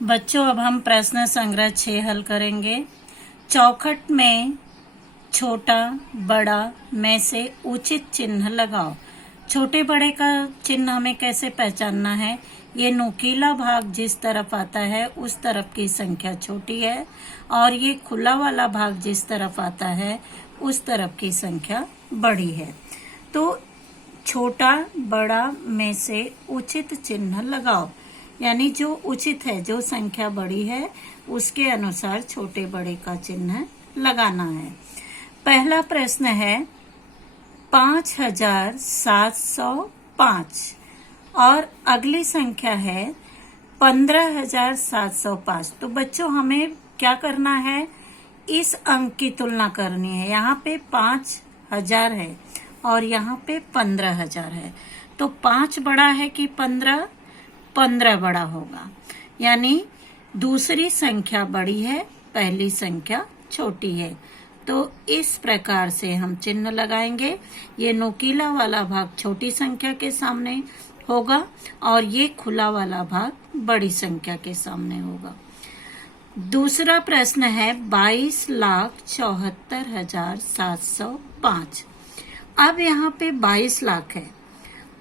बच्चों, अब हम प्रश्न संग्रह 6 हल करेंगे। चौखट में छोटा बड़ा में से उचित चिन्ह लगाओ। छोटे बड़े का चिन्ह हमें कैसे पहचानना है? ये नुकीला भाग जिस तरफ आता है उस तरफ की संख्या छोटी है और ये खुला वाला भाग जिस तरफ आता है उस तरफ की संख्या बड़ी है। तो छोटा बड़ा में से उचित चिन्ह लगाओ, यानी जो उचित है, जो संख्या बड़ी है उसके अनुसार छोटे बड़े का चिन्ह लगाना है। पहला प्रश्न है 5705 और अगली संख्या है 15705। तो बच्चों हमें क्या करना है? इस अंक की तुलना करनी है। यहाँ पे 5000 है और यहाँ पे 15000 है। तो 5 बड़ा है कि 15? 15 बड़ा होगा, यानी दूसरी संख्या बड़ी है, पहली संख्या छोटी है। तो इस प्रकार से हम चिन्ह लगाएंगे। ये नुकीला वाला भाग छोटी संख्या के सामने होगा और ये खुला वाला भाग बड़ी संख्या के सामने होगा। दूसरा प्रश्न है 22,74,705। अब यहाँ पे 22 लाख है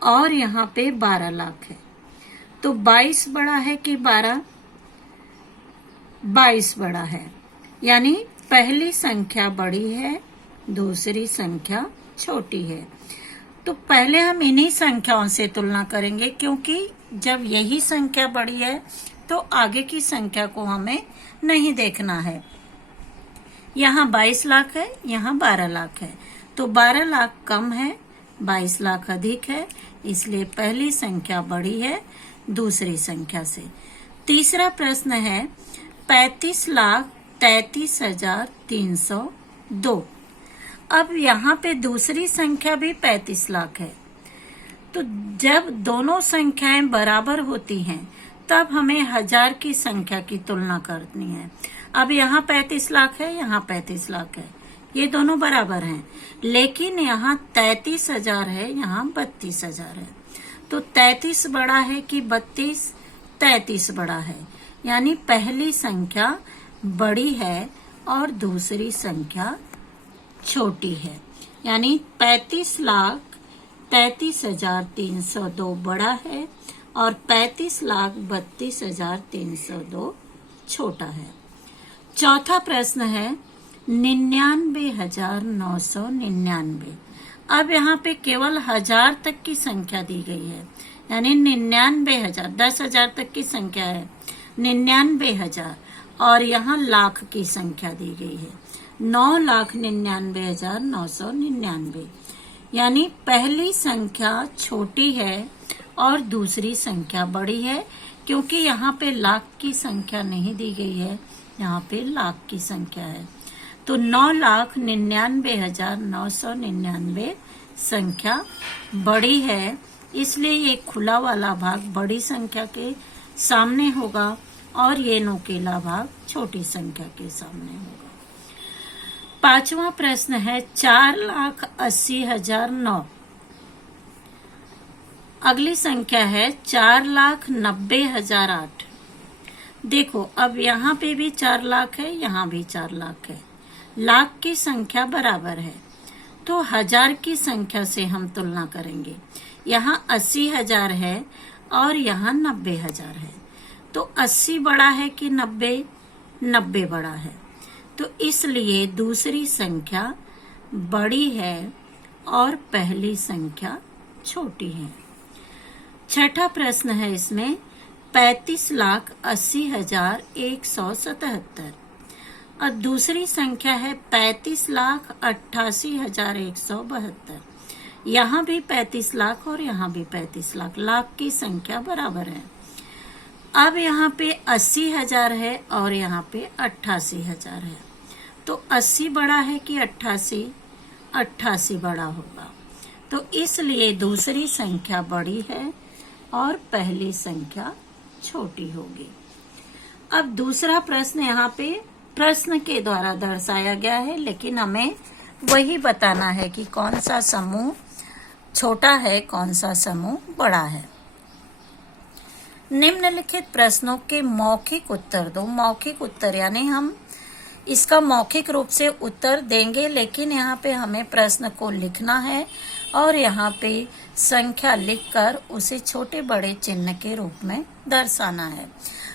और यहाँ पे 12 लाख है। तो 22 बड़ा है कि 12? 22 बड़ा है, यानी पहली संख्या बड़ी है, दूसरी संख्या छोटी है। तो पहले हम इन्हीं संख्याओं से तुलना करेंगे, क्योंकि जब यही संख्या बड़ी है तो आगे की संख्या को हमें नहीं देखना है। यहाँ 22 लाख है, यहाँ 12 लाख है। तो 12 लाख कम है, 22 लाख अधिक है, इसलिए पहली संख्या बड़ी है दूसरी संख्या से। तीसरा प्रश्न है 35,33,302। अब यहाँ पे दूसरी संख्या भी 35 लाख है। तो जब दोनों संख्याएं बराबर होती हैं तब हमें हजार की संख्या की तुलना करनी है। अब यहाँ 35 लाख है, यहाँ 35 लाख है, ये दोनों बराबर हैं, लेकिन यहाँ 33,000 है, यहाँ 32,000 है। तो 33 बड़ा है कि 32? 33 बड़ा है, यानी पहली संख्या बड़ी है और दूसरी संख्या छोटी है। यानी 35,33,302 बड़ा है और 35,32,302 छोटा है। चौथा प्रश्न है 99,999। अब यहाँ पे केवल 1000 तक की संख्या दी गई है, यानी 99,000, 10,000 तक की संख्या है 99,000 और यहाँ लाख की संख्या दी गई है 9,99,999। यानी पहली संख्या छोटी है और दूसरी संख्या बड़ी है, क्योंकि यहाँ पे लाख की संख्या नहीं दी गई है, यहाँ पे लाख की संख्या है। तो 9,99,999 संख्या बड़ी है, इसलिए ये खुला वाला भाग बड़ी संख्या के सामने होगा और ये नुकीला भाग छोटी संख्या के सामने होगा। पांचवा प्रश्न है 4,80,009। अगली संख्या है 4,90,008। देखो, अब यहाँ पे भी 4 लाख है, यहाँ भी 4 लाख है, लाख की संख्या बराबर है। तो 1000 की संख्या से हम तुलना करेंगे। यहाँ 80,000 है और यहाँ 90,000 है। तो 80 बड़ा है कि 90? 90 बड़ा है। तो इसलिए दूसरी संख्या बड़ी है और पहली संख्या छोटी है। छठा प्रश्न है इसमें 35,80,177 और दूसरी संख्या है 35,88,172। यहाँ भी 35 लाख और यहाँ भी 35 लाख, लाख की संख्या बराबर है। अब यहाँ पे 80,000 है और यहाँ पे 88,000 है। तो 80 बड़ा है कि 88? 88 बड़ा होगा। तो इसलिए दूसरी संख्या बड़ी है और पहली संख्या छोटी होगी। अब दूसरा प्रश्न यहाँ पे प्रश्न के द्वारा दर्शाया गया है, लेकिन हमें वही बताना है कि कौन सा समूह छोटा है, कौन सा समूह बड़ा है। निम्नलिखित प्रश्नों के मौखिक उत्तर दो। मौखिक उत्तर यानी हम इसका मौखिक रूप से उत्तर देंगे, लेकिन यहाँ पे हमें प्रश्न को लिखना है और यहाँ पे संख्या लिखकर उसे छोटे बड़े चिन्ह के रूप में दर्शाना है।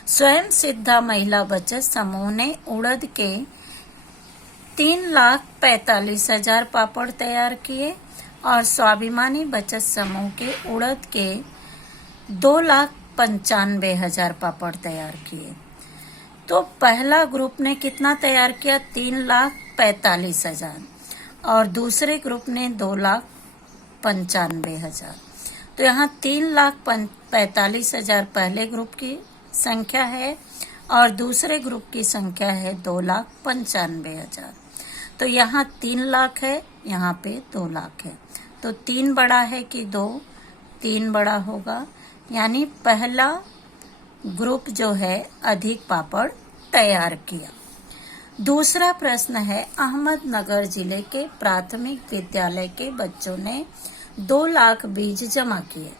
स्वयं सिद्धा महिला बचत समूह ने उड़द के 3,45,000 पापड़ तैयार किए और स्वाभिमानी बचत समूह के उड़द के 2,95,000 पापड़ तैयार किए। तो पहला ग्रुप ने कितना तैयार किया? 3,45,000 और दूसरे ग्रुप ने 2,95,000। तो यहाँ 3,45,000 पहले ग्रुप की संख्या है और दूसरे ग्रुप की संख्या है 2,95,000। तो यहाँ 3 लाख है, यहाँ पे 2 लाख है। तो 3 बड़ा है कि 2? 3 बड़ा होगा, यानी पहला ग्रुप जो है अधिक पापड़ तैयार किया। दूसरा प्रश्न है, अहमदनगर जिले के प्राथमिक विद्यालय के बच्चों ने 2 लाख बीज जमा किए।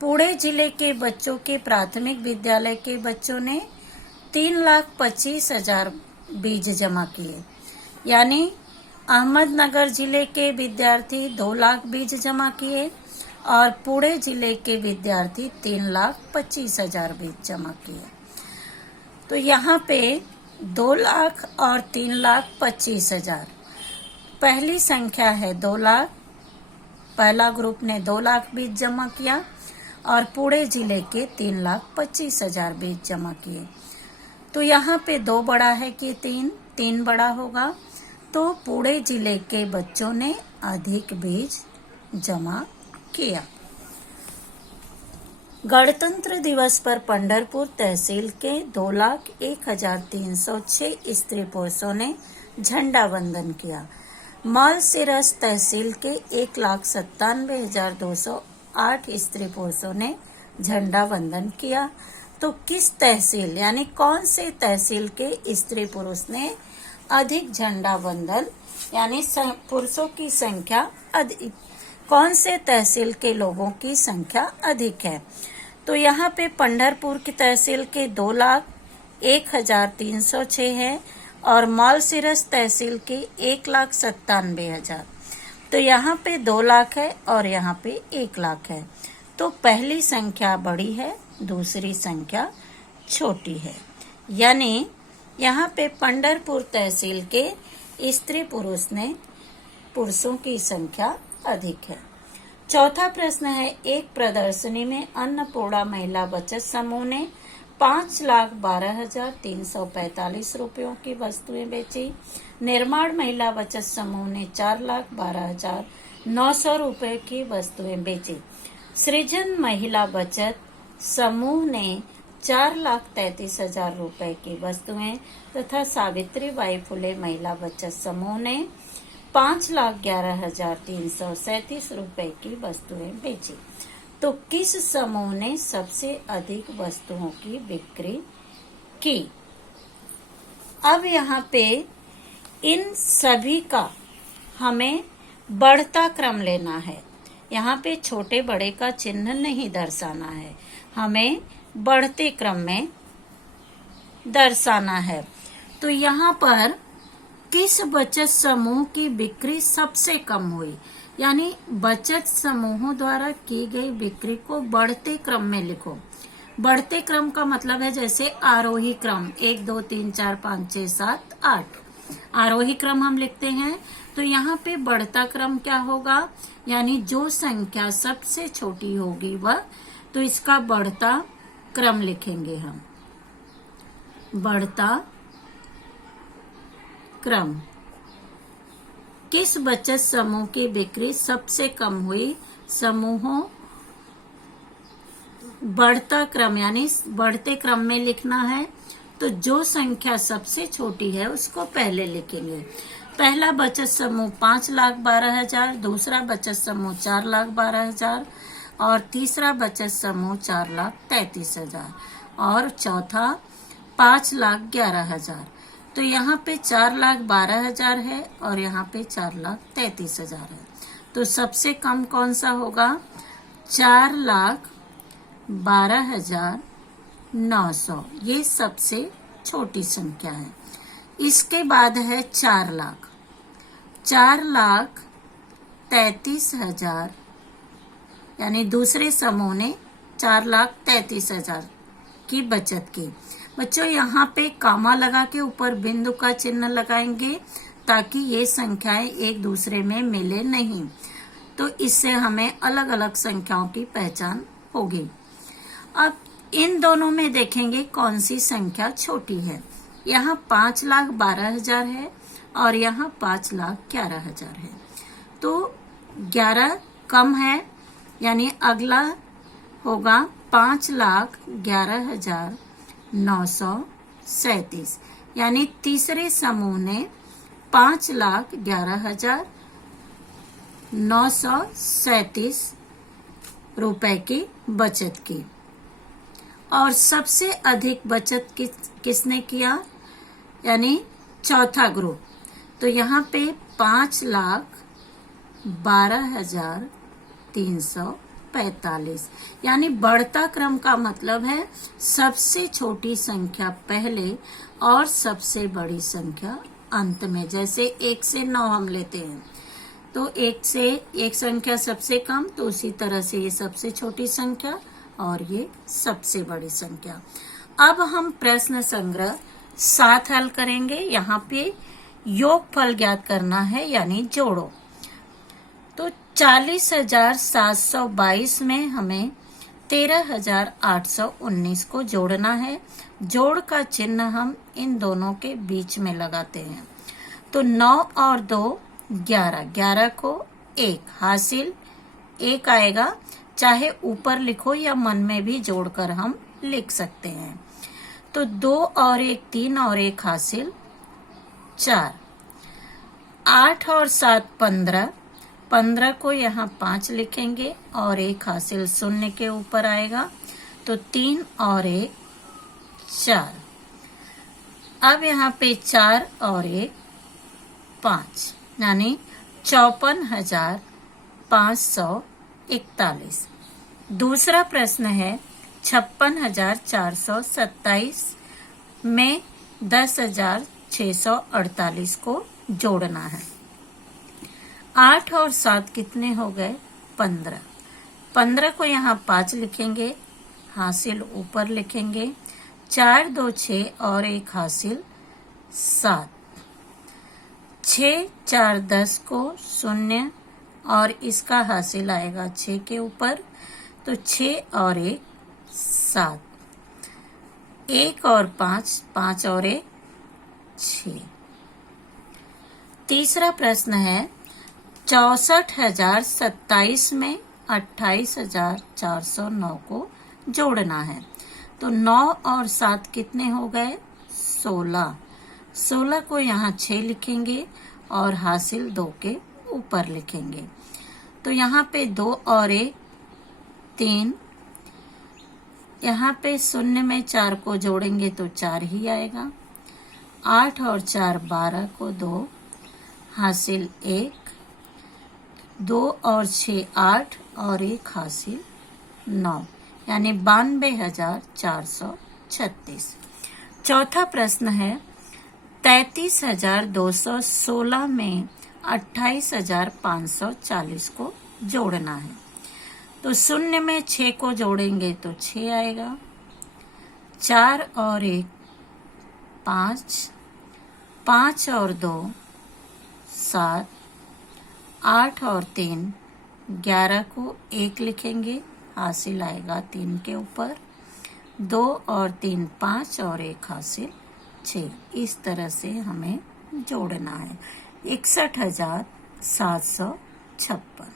पुणे जिले के बच्चों के प्राथमिक विद्यालय के बच्चों ने 3,25,000 बीज जमा किए। यानी अहमदनगर जिले के विद्यार्थी 2 लाख बीज जमा किए और पुणे जिले के विद्यार्थी 3,25,000 बीज जमा किए। तो यहाँ पे 2 लाख और 3,25,000 पहली संख्या है। 2 लाख, पहला ग्रुप ने 2 लाख बीज जमा किया और पुणे जिले के 3,25,000 बीज जमा किए। तो यहाँ पे 2 बड़ा है कि 3? 3 बड़ा होगा। तो पुणे जिले के बच्चों ने अधिक बीज जमा किया। गणतंत्र दिवस पर पंढरपुर तहसील के 2,01,306 स्त्री पुरुषों ने झंडा वंदन किया। मालसिरस तहसील के 1,97,208 स्त्री पुरुषों ने झंडा वंदन किया। तो किस तहसील यानी कौन से तहसील के स्त्री पुरुष ने अधिक झंडा वंदन यानी पुरुषों की संख्या अधिक, कौन से तहसील के लोगों की संख्या अधिक है? तो यहाँ पे पंढरपुर की तहसील के 2,01,306 है और मालसिरस तहसील के 1,97,000। तो यहाँ पे 2 लाख है और यहाँ पे 1 लाख है। तो पहली संख्या बड़ी है, दूसरी संख्या छोटी है। यानी यहाँ पे पंढरपुर तहसील के स्त्री पुरुष ने पुरुषों की संख्या अधिक है। चौथा प्रश्न है, एक प्रदर्शनी में अन्नपूर्णा महिला बचत समूह ने 5,12,345 रुपयों की वस्तुएं बेची। निर्माण महिला बचत समूह ने 4,12,900 रुपए की वस्तुएं बेची। सृजन महिला बचत समूह ने 4,33,000 रुपए की वस्तुएं तथा सावित्री बाई फुले महिला बचत समूह ने 5,11,337 रुपए की वस्तुएं बेची। तो किस समूह ने सबसे अधिक वस्तुओं की बिक्री की? अब यहाँ पे इन सभी का हमें बढ़ता क्रम लेना है। यहाँ पे छोटे बड़े का चिन्ह नहीं दर्शाना है, हमें बढ़ते क्रम में दर्शाना है। तो यहाँ पर किस बचत समूह की बिक्री सबसे कम हुई, यानी बचत समूहों द्वारा की गई बिक्री को बढ़ते क्रम में लिखो। बढ़ते क्रम का मतलब है जैसे आरोही क्रम 1 2 3 4 5 6 7 8 आरोही क्रम हम लिखते हैं। तो यहाँ पे बढ़ता क्रम क्या होगा, यानी जो संख्या सबसे छोटी होगी वह, तो इसका बढ़ता क्रम लिखेंगे हम। बढ़ता क्रम। किस बचत समूह की बिक्री सबसे कम हुई? समूहों बढ़ता क्रम यानी बढ़ते क्रम में लिखना है। तो जो संख्या सबसे छोटी है उसको पहले लिखेंगे। पहला बचत समूह 5,12,000, दूसरा बचत समूह 4,12,000 और तीसरा बचत समूह 4,33,000 और चौथा 5,11,000। तो यहाँ पे 4,12,000 है और यहाँ पे 4,33,000 है। तो सबसे कम कौन सा होगा? 4,33,000 12,900, ये सबसे छोटी संख्या है। इसके बाद है 4 लाख। 4,33,000, यानी दूसरे समूह ने 4,33,000 की बचत की। बच्चों यहाँ पे कामा लगा के ऊपर बिंदु का चिन्ह लगाएंगे ताकि ये संख्याएं एक दूसरे में मिले नहीं, तो इससे हमें अलग अलग संख्याओं की पहचान होगी। अब इन दोनों में देखेंगे कौन सी संख्या छोटी है। यहाँ 5,12,000 है और यहाँ 5,11,000 है, तो 11 कम है, यानी अगला होगा 5,11,937, यानी तीसरे समूह ने 5,11,937 रुपए की बचत की। और सबसे अधिक बचत किसने किया, यानी चौथा ग्रुप। तो यहाँ पे 5,12,345, यानी बढ़ता क्रम का मतलब है सबसे छोटी संख्या पहले और सबसे बड़ी संख्या अंत में। जैसे 1 से 9 हम लेते हैं, तो 1 से एक संख्या सबसे कम, तो उसी तरह से ये सबसे छोटी संख्या और ये सबसे बड़ी संख्या। अब हम प्रश्न संग्रह 7 हल करेंगे। यहाँ पे योगफल ज्ञात करना है, यानी जोड़ो। तो 40,722 में हमें 13,819 को जोड़ना है। जोड़ का चिन्ह हम इन दोनों के बीच में लगाते हैं। तो 9 और 2 11, 11 को 1 हासिल, 1 आएगा, चाहे ऊपर लिखो या मन में भी जोड़कर हम लिख सकते हैं। तो 2 और 1 3 और 1 हासिल 4। 8 और 7 15, 15 को यहाँ 5 लिखेंगे और 1 हासिल शून्य के ऊपर आएगा, तो 3 और 1 4। अब यहाँ पे 4 और 1 5, यानी 54,541। दूसरा प्रश्न है 56,427 में 10,648 को जोड़ना है। 8 और 7 कितने हो गए, 15। 15 को यहाँ 5 लिखेंगे, हासिल ऊपर लिखेंगे, 4 2 6 और 1 हासिल 7। 6 4 10 को शून्य और इसका हासिल आएगा 6 के ऊपर, तो 6 और 1 7। 1 और 5, 5 और 1 6। तीसरा प्रश्न है 64,027 में 28,409 को जोड़ना है। तो 9 और 7 कितने हो गए, 16। 16 को यहाँ 6 लिखेंगे और हासिल 2 के ऊपर लिखेंगे। तो यहाँ पे 2 और 1 3, यहाँ पे शून्य में 4 को जोड़ेंगे तो 4 ही आएगा। 8 और 4 12 को 2 हासिल 1, 2 और 6 8 और 1 हासिल 9, यानी 92,436। चौथा प्रश्न है 33,216 में 28,540 को जोड़ना है। तो शून्य में 6 को जोड़ेंगे तो 6 आएगा। 4 और 1 5, 5 और 2 7, 8 और 3 11 को 1 लिखेंगे, हासिल आएगा 3 के ऊपर। 2 और 3 5 और 1 हासिल 6। इस तरह से हमें जोड़ना है 61,756।